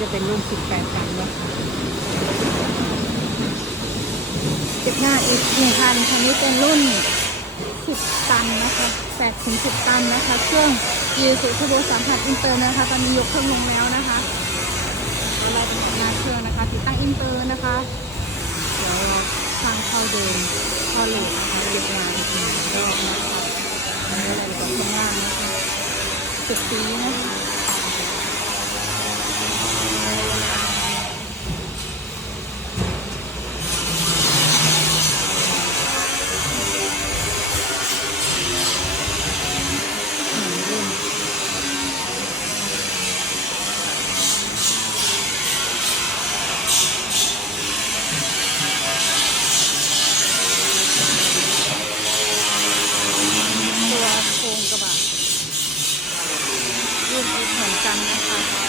จะเป็นรุ่น18ตันเนาะติดหน้าอีกหนึ่งคันคันนี้เป็นรุ่น10ตันนะคะ8ถึง10ตันนะคะ เครื่องยีสุทโบสามพันอินเตอร์นะคะ ตอนนี้ยกเครื่องลงแล้วนะคะเราไล่เป็นหน้าเครื่องนะคะ ติดตั้งอินเตอร์นะคะ เดี๋ยวเราสร้างเข้าเดิมเข้าหลุดนะคะเรียบร้อยอีกหนึ่งรอบนะคะอันนี้เราจะข้างล่างนะคะสุดสีนะคะุ่นอีกเหมือนกันนะคะ